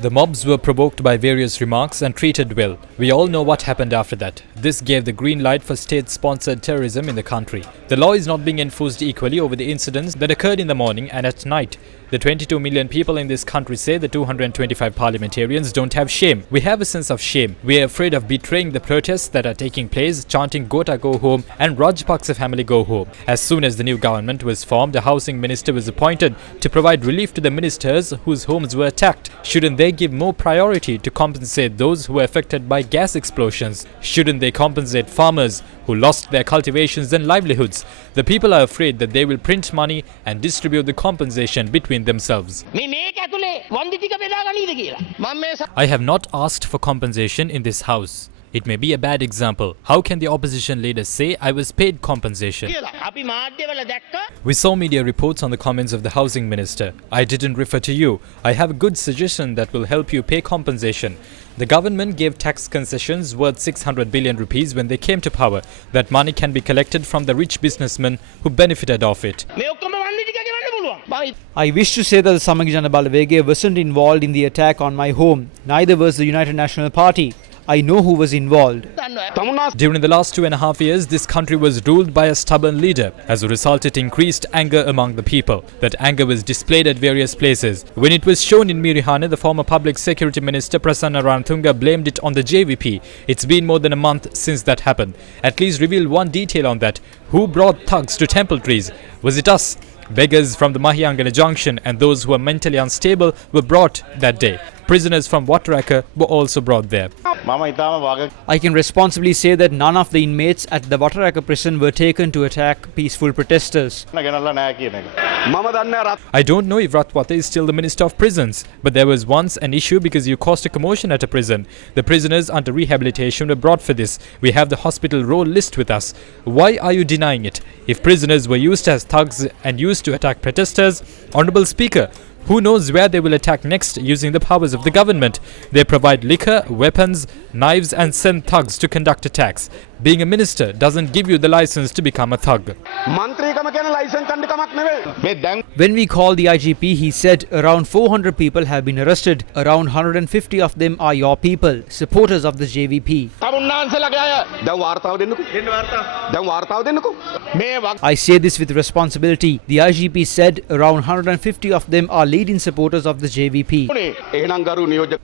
The mobs were provoked by various remarks and treated well. We all know what happened after that. This gave the green light for state-sponsored terrorism in the country. The law is not being enforced equally over the incidents that occurred in the morning and at night. The 22 million people in this country say the 225 parliamentarians don't have shame. We have a sense of shame. We are afraid of betraying the protests that are taking place, chanting Gota go home and Rajapaksa family go home. As soon as the new government was formed, a housing minister was appointed to provide relief to the ministers whose homes were attacked. Shouldn't they give more priority to compensate those who were affected by gas explosions? Shouldn't they compensate farmers who lost their cultivations and livelihoods? The people are afraid that they will print money and distribute the compensation between themselves. I have not asked for compensation in this house. It may be a bad example. How can the opposition leaders say I was paid compensation? We saw media reports on the comments of the housing minister. I didn't refer to you. I have a good suggestion that will help you pay compensation. The government gave tax concessions worth 600 billion rupees when they came to power. That money can be collected from the rich businessmen who benefited of it. I wish to say that the Samagi Jana Balawege wasn't involved in the attack on my home. Neither was the United National Party. I know who was involved. During the last 2.5 years, this country was ruled by a stubborn leader. As a result, it increased anger among the people. That anger was displayed at various places. When it was shown in Mirihane, the former Public Security Minister Prasanna Ranthunga blamed it on the JVP. It's been more than a month since that happened. At least reveal one detail on that. Who brought thugs to temple trees? Was it us? Beggars from the Mahiyangana Junction and those who were mentally unstable were brought that day. Prisoners from Wataraka were also brought there. I can responsibly say that none of the inmates at the Wataraka prison were taken to attack peaceful protesters. I don't know if Ratwata is still the Minister of Prisons, but there was once an issue because you caused a commotion at a prison. The prisoners under rehabilitation were brought for this. We have the hospital roll list with us. Why are you denying it? If prisoners were used as thugs and used to attack protesters, Honorable Speaker, who knows where they will attack next using the powers of the government? They provide liquor, weapons, knives and send thugs to conduct attacks. Being a minister doesn't give you the license to become a thug. When we called the IGP, he said around 400 people have been arrested. Around 150 of them are your people, supporters of the JVP. I say this with responsibility. The IGP said around 150 of them are leading supporters of the JVP.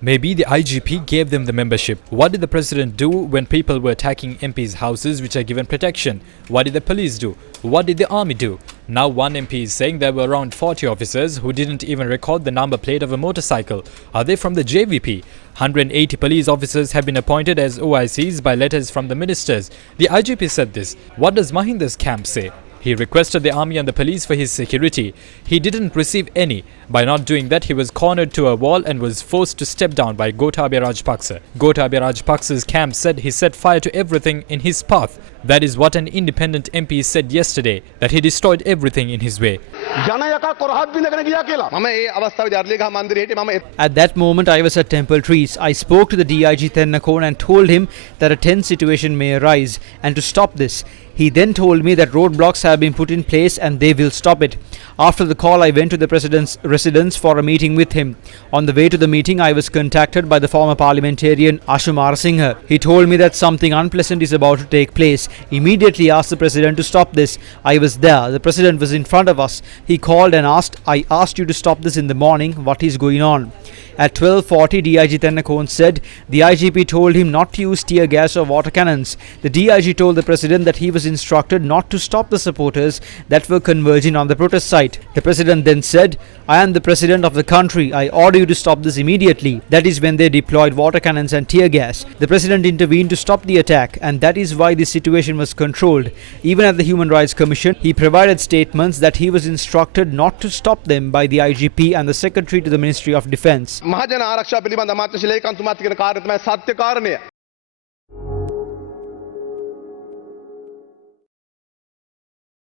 Maybe the IGP gave them the membership. What did the president do when people were attacking MPs' houses which are given protection? What did the police do? What did the army do? Now one MP is saying there were around 40 officers who didn't even record the number plate of a motorcycle. Are they from the JVP? 180 police officers have been appointed as OICs by letters from the ministers. The IGP said this. What does Mahinda's camp say? He requested the army and the police for his security. He didn't receive any. By not doing that, he was cornered to a wall and was forced to step down by Gotabaya Rajapaksa. Gotabaya Rajapaksa's camp said he set fire to everything in his path. That is what an independent MP said yesterday, that he destroyed everything in his way. At that moment, I was at Temple Trees. I spoke to the DIG Tennakon and told him that a tense situation may arise and to stop this. He then told me that roadblocks have been put in place and they will stop it. After the call, I went to the President's residence for a meeting with him. On the way to the meeting, I was contacted by the former parliamentarian Ashu Marasinghe. He told me that something unpleasant is about to take place. Immediately asked the President to stop this. I was there. The President was in front of us. He called and asked, I asked you to stop this in the morning. What is going on? At 12:40, DIG Tennakon said the IGP told him not to use tear gas or water cannons. The DIG told the President that he was instructed not to stop the supporters that were converging on the protest site. The President then said, I am the President of the country. I order you to stop this immediately. That is when they deployed water cannons and tear gas. The President intervened to stop the attack, and that is why this situation was controlled. Even at the Human Rights Commission, he provided statements that he was instructed not to stop them by the IGP and the Secretary to the Ministry of Defence.